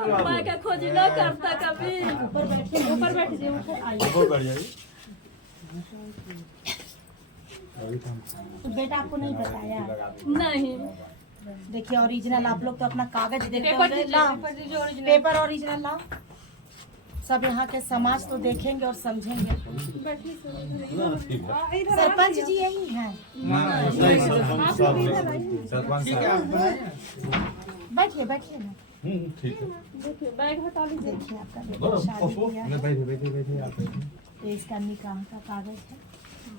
माँ का खोज न करता कभी। ऊपर बैठिए, ऊपर बैठ जाइए, ऊपर आइए। ऊपर बैठ जाइए। तो बेटा आपको नहीं बताया? नहीं। देखिए ओरिजिनल, आप लोग तो अपना कागज देखते होंगे। लाओ पेपर ओरिजिनल लाओ। सब यहाँ के समाज तो देखेंगे और समझेंगे। सरपंच जी यही हैं। बैठिए बैठिए ना। ठीक है। देखिए बैग हटा लीजिए। देखिए आपका बेटा शादी किया है। ये इसका निकाह का कागज है।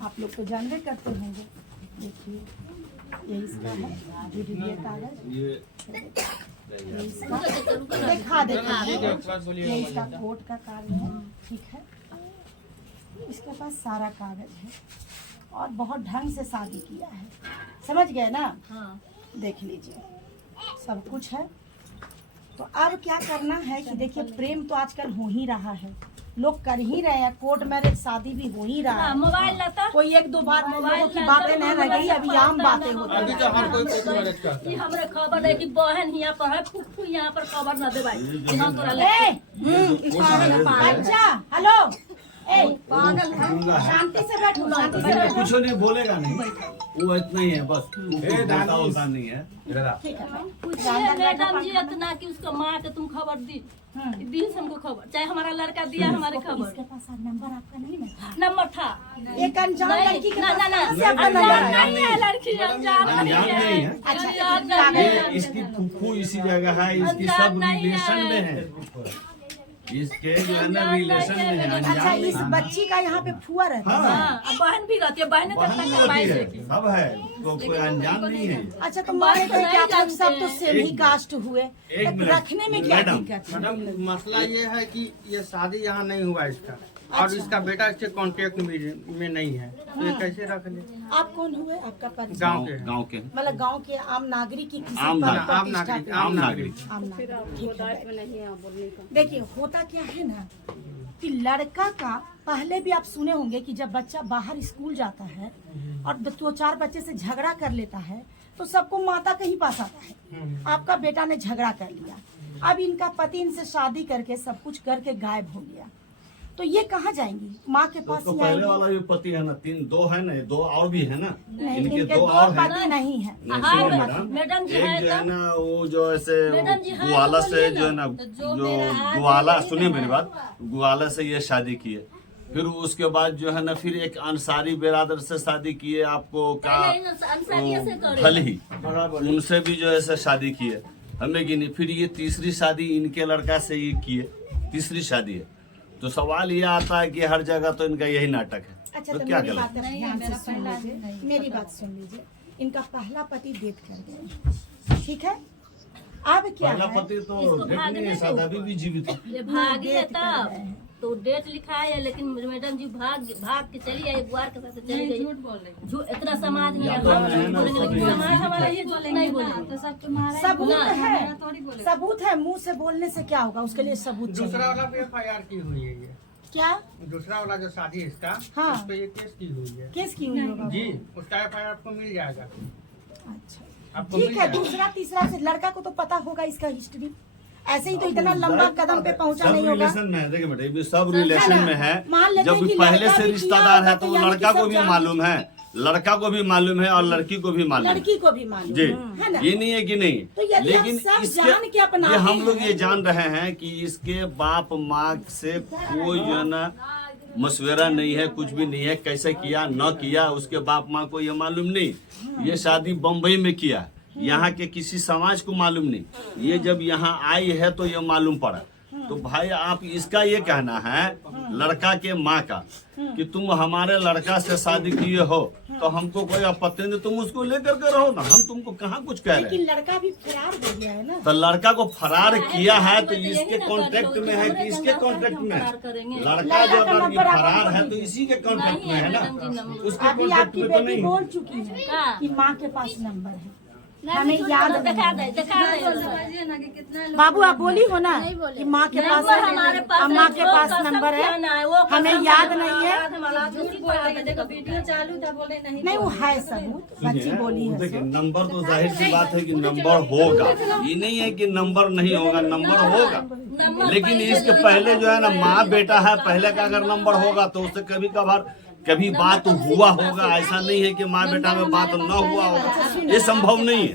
आप लोग तो जानते करते होंगे। देखिए ये इसका है, ये कागज। ये इसका देखा ये इसका कोर्ट का कागज है। ठीक है, इसके पास सारा कागज है और बहुत ढंग से शादी किया है। समझ गए ना? हाँ। देख लीजिए सब कुछ है। तो अब क्या करना है कि देखिए प्रेम तो आजकल हो ही रहा है, लोग कर ही रहे हैं, कोर्ट मैरिज शादी भी हो ही रहा है। मोबाइल लाता। कोई एक दो बार लोगों की बातें नहीं रह गई, अभी आम बातें होती हैं। ये हमरे खबर है कि बहन यहाँ पर है, फुफ्फू यहाँ पर खबर न दे भाई। यहाँ तोरा ले। अच्छा हेलो, ए पागल है, शांति से बैठो, शांति से बैठो। कुछ नहीं बोलेगा नहीं, वो इतना ही है बस, होता नहीं है। ठीक है पूछिए मैडम जी इतना कि उसको माँ के तुम खबर दी दी हमको खबर, चाहे हमारा लड़का दिया हमारे खबर। इसके पास नंबर आपका नहीं था? नंबर था। एक अनजान लड़की के ना ना ना, पास आपका नंबर अनजान नहीं है लड़की, अनजान नहीं है। अच्छा, अनजान नहीं है। इसकी फूफू इसी जगह है, इसकी सब रिलेशन में है, इसके जो है ना रिलेशन में है। अच्छा, इस बच्ची का यहाँ पे फुआ रहता है? हाँ, अब बहन भी रहती है, बहन सब है, तो कोई अनजान नहीं है। अच्छा, तो माने तो कि आप लोग सब तो सेम ही कास्ट हुए, मिनट, रखने में क्या मैडम, दिक्कत है? मैडम मसला ये है कि ये शादी यहाँ नहीं हुआ इसका, और इसका बेटा इसके कांटेक्ट में नहीं है, तो ये कैसे रख ले? आप कौन हुए? आपका परिचय? गाँव के मतलब गांव के आम नागरिक की किसी आम पद नागरिक, प्रतिष्ठा के? आम नागरिक। आम नागरिक, ठीक है। देखिए होता क्या है ना कि लड़का का, पहले भी आप सुने होंगे कि जब बच्चा बाहर स्कूल जाता है और दो चार बच्चे से झगड़ा कर लेता है तो सबको माता के ही पास आता है। आपका बेटा ने झगड़ा कर लिया, अब इनका पति इनसे शादी करके सब कुछ करके गायब हो गया, तो ये कहाँ जाएंगी? माँ के पास तो ही पहले आएंगी? वाला जो पति है ना, दो है ना, दो और भी है ना, नहीं, इनके इनके दो दो और है। पति नहीं है। सुनो मैडम, मैडम जी एक है जो है तो? ना वो जो ऐसे मैडम जी है तो ग्वाला से बोलिए जो है ना, ना। जो ग्वाला, सुनिए मेरी बात, ग्वाला से ये शादी किए, फिर उसके बाद जो है ना फिर एक अंसारी बिरादर से शादी किए, आपको क्या फली, उनसे भी जो है शादी किए, हमें कि नहीं, फिर ये तीसरी शादी इनके लड़का से ये किए, तीसरी शादी है। तो सवाल ये आता है कि हर जगह तो इनका यही नाटक है, अच्छा, तो तो क्या मेरी करें? बात ध्यान से सुन लीजिए, मेरी बात सुन लीजिए। इनका पहला पति डेथ कर गया, ठीक है? अब क्या पहला है? पति तो इसको डेट भागने नहीं है, दो। शायद अभी भी जीवित है। ये भागी है डेथ कर रहे तब हैं। तो डेट लिखा है, लेकिन मैडम जी भाग के चली आई, बुआर के साथ चली गई। झूठ बोल रही, झूठ इतना समाज नहीं है, हम झूठ बोलेंगे लेकिन समाज हमारा ये नहीं बोलेंगे। सबूत है, सबूत है, मुंह से बोलने से क्या होगा? उसके लिए सबूत दूसरा चाहिए। वाला पे FIR की हुई है ये, क्या दूसरा वाला जो शादी है इसका, हाँ। उस पे ये केस की हुई है केस की हुई होगा? जी, उसका FIR आपको मिल जाएगा। अच्छा आपको ठीक मिल है, जाएगा। दूसरा तीसरा से लड़का को तो पता होगा इसका हिस्ट्री, ऐसे ही तो इतना लंबा कदम पे पहुंचा सब नहीं होगा। रिलेशन में है, देखिए बेटा, ये सब रिलेशन में है। मान लेते जब हैं कि पहले लड़का से भी रिश्तेदार किया है तो होगा, तो लड़का यानी को कि भी सब मालूम है, लड़का को भी मालूम है और लड़की को भी मालूम है। लड़की को भी मालूम जी, है ना? ये नहीं है कि नहीं, तो यदि हम लेकिन सब जान के अपनाते ये हम लोग हैं, ये जान रहे हैं कि इसके बाप माँ से कोई जो है ना मशवरा नहीं है, कुछ भी नहीं है, कैसे किया न किया उसके बाप माँ को ये मालूम नहीं। ये शादी बम्बई में किया, यहाँ के किसी समाज को मालूम नहीं, ये जब यहाँ आई है तो ये मालूम पड़ा। तो भाई आप इसका ये कहना है लड़का के माँ का कि तुम हमारे लड़का से शादी किए हो तो हमको कोई आपत्ति नहीं, तुम उसको लेकर के रहो ना, हम तुमको कहाँ कुछ कह रहे हैं। लेकिन लड़का भी फरार हो गया है ना? तो लड़का को फरार किया है तो इसके कॉन्ट्रैक्ट में है कि इसके कॉन्ट्रैक्ट में है? लड़का जो अगर ये फरार है तो इसी के कॉन्ट्रैक्ट में है ना, उसके अभी कॉन्ट्रैक्ट आपकी में तो बेटी नहीं। बोल चुकी है कि माँ के पास नंबर है, हमें याद दिखा नहीं दे है। बाबू आप बोली हो ना कि माँ के पास नंबर हमारे पास अम्मा के वो पास कसम नंबर है, खाना है, वो हमें कसम याद खाना नहीं है। हमारा देखो वीडियो चालू था, बोले नहीं नहीं वो है सबूत, बच्ची बोली है देखिए सो। नंबर तो जाहिर सी बात है कि नंबर होगा, ये नहीं है कि नंबर नहीं होगा, नंबर होगा। लेकिन इसके पहले जो है ना माँ बेटा है, पहले का अगर नंबर होगा तो उससे कभी बात हुआ होगा। ऐसा नहीं है कि माँ बेटा में बात न हुआ होगा, ये संभव नहीं है।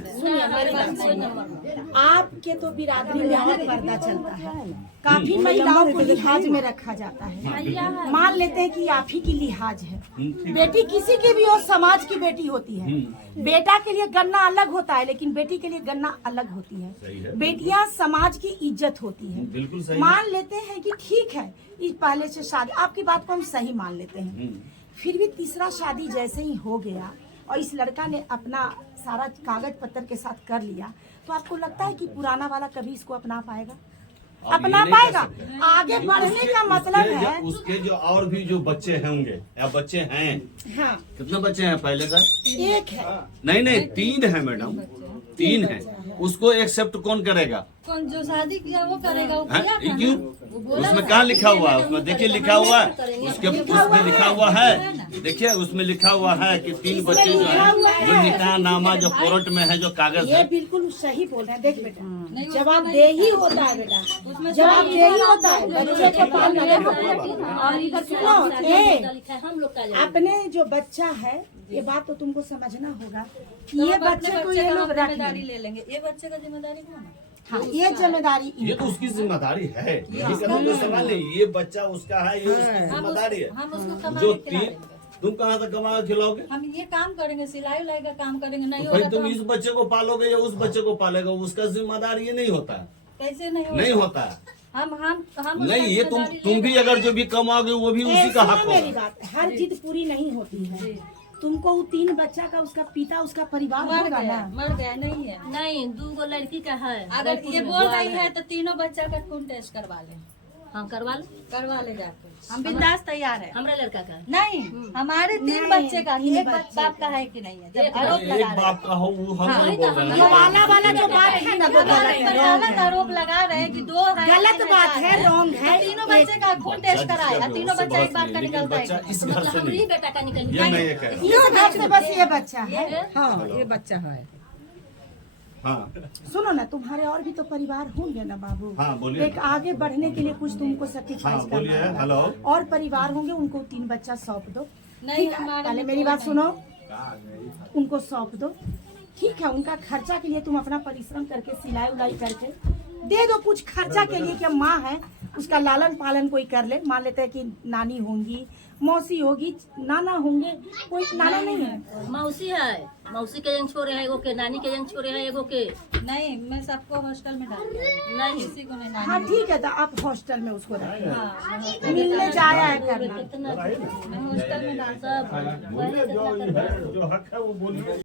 आपके तो बिरादरी में और पर्दा चलता है, काफी महिलाओं को लिहाज में रखा जाता है। मान लेते हैं कि आप ही की लिहाज है, बेटी किसी की भी हो, समाज की बेटी होती है। बेटा के लिए गन्ना अलग होता है, लेकिन बेटी के लिए गन्ना अलग होती सही है। है। बेटियां समाज की इज्जत होती है। बिल्कुल सही। मान लेते हैं कि ठीक है इस पहले से शादी, आपकी बात को हम सही मान लेते हैं, फिर भी तीसरा शादी जैसे ही हो गया और इस लड़का ने अपना सारा कागज पत्र के साथ कर लिया, तो आपको लगता है कि पुराना वाला कभी इसको अपना पाएगा? अब अपना ये नहीं पाएगा? कर सकते। आगे बढ़ने का मतलब है। उसके जो और भी जो बच्चे होंगे या बच्चे हैं, हाँ कितने बच्चे हैं पहले सर? एक है, नहीं 3 है मैडम, 3 है। उसको एक्सेप्ट कौन करेगा? कौन जो शादी किया वो करेगा, वो हैं? किया था क्यों? ना। उसमें कहाँ लिखा हुआ है? उसमें देखिए लिखा हुआ है, उसमें लिखा हुआ है, देखिए उसमें लिखा हुआ है कि 3 बच्चे जो है जो निकाह नामा जो कोर्ट में है जो कागज ये है। बिल्कुल सही बोल रहे हैं। देख बेटा, जवाब दे ही होता है बेटा, जवाब दे ही होता है। बच्चे को पालना सुनो, हम लोग का अपने जो बच्चा है, ये बात तो तुमको समझना होगा कि ये बच्चे को ये लोग रख जिम्मेदारी लें। ले लेंगे, ये बच्चे का जिम्मेदारी कौन है? हाँ ये जिम्मेदारी ये तो उसकी जिम्मेदारी है, ये कभी कोई सवाल नहीं। ये बच्चा उसका है, ये उसकी जिम्मेदारी है। हम उसको कमा जो के खिला 3 देंगे। तुम कहाँ तक कमा के खिलाओगे? हम ये काम करेंगे, सिलाई उलाई का काम करेंगे, नहीं भाई होगा तो तुम हम इस बच्चे को पालोगे या उस बच्चे को पालेगा, उसका जिम्मेदार ये नहीं होता है, कैसे नहीं होगा? नहीं होता है। हम नहीं ये तुम जिम्मेदारी भी अगर जो भी कमाओगे वो भी उसी का हक सुनो मेरी होगा। बात, हर जिद पूरी नहीं होती है। तुमको वो 3 बच्चा का उसका पिता उसका परिवार मर होगा गया, ना। मर गया नहीं है। नहीं 2 लड़की का है। अगर ये बोल रही है तो तीनों बच्चा का खून टेस्ट करवा ले, हाँ करवा लो, करवा ले जाके। हम बिंदास तैयार है। हमारा लड़का का है। नहीं हमारे 3 नहीं, बच्चे का, 3 एक बच्चे बाप का है कि नहीं है? जब एक आरोप एक लगा रहे बाप का हो वो हम नहीं बोल रहे ये हैं। वाला वाला जो बात है ना वो गलत है, wrong गलत है। आरोप लगा रहे हैं कि 2 है, गलत बात है, रॉन्ग है। तीनों बच्चे का खून टेस्ट कराए, तीनों बच्चा एक बार का लेकिन निकलता बच्चा है। इस घर से हमारी नहीं, बेटा का निकल ये मैं ये कह रहा हूँ। इस घर से बस ये बच्चा है। हाँ ये बच्चा है। हाँ सुनो ना, तुम्हारे और भी तो परिवार होंगे ना बाबू। हाँ, बोलिए। एक आगे बढ़ने के लिए कुछ तुमको हाँ, सेक्रीफाइस बोलिए, करना होगा। हेलो। और परिवार होंगे, उनको 3 बच्चा सौंप दो। नहीं, ठीक है, हमारे पहले में मेरी कोई बात नहीं। सुनो, उनको सौंप दो। ठीक है, उनका खर्चा के लिए तुम अपना परिश्रम करके सिलाई उलाई करके दे दो कुछ खर्चा के लिए, कि माँ है उसका लालन पालन कोई कर ले। मान लेते हैं कि नानी होंगी, मौसी होगी, नाना होंगे, कोई नाना नहीं है। मौसी है, मौसी के जंग छोरे है एगो के, नानी के जंग छोरे है एगो के। नहीं मैं सबको हॉस्टल में डाल दिया, नहीं किसी को नहीं हाँ डाल ठीक है, तो आप हॉस्टल में उसको रखें, हाँ मिलने जाया है करना। कितना मैं हॉस्टल में डाल सब वही कितना करना है। जो हक है वो बोलिए।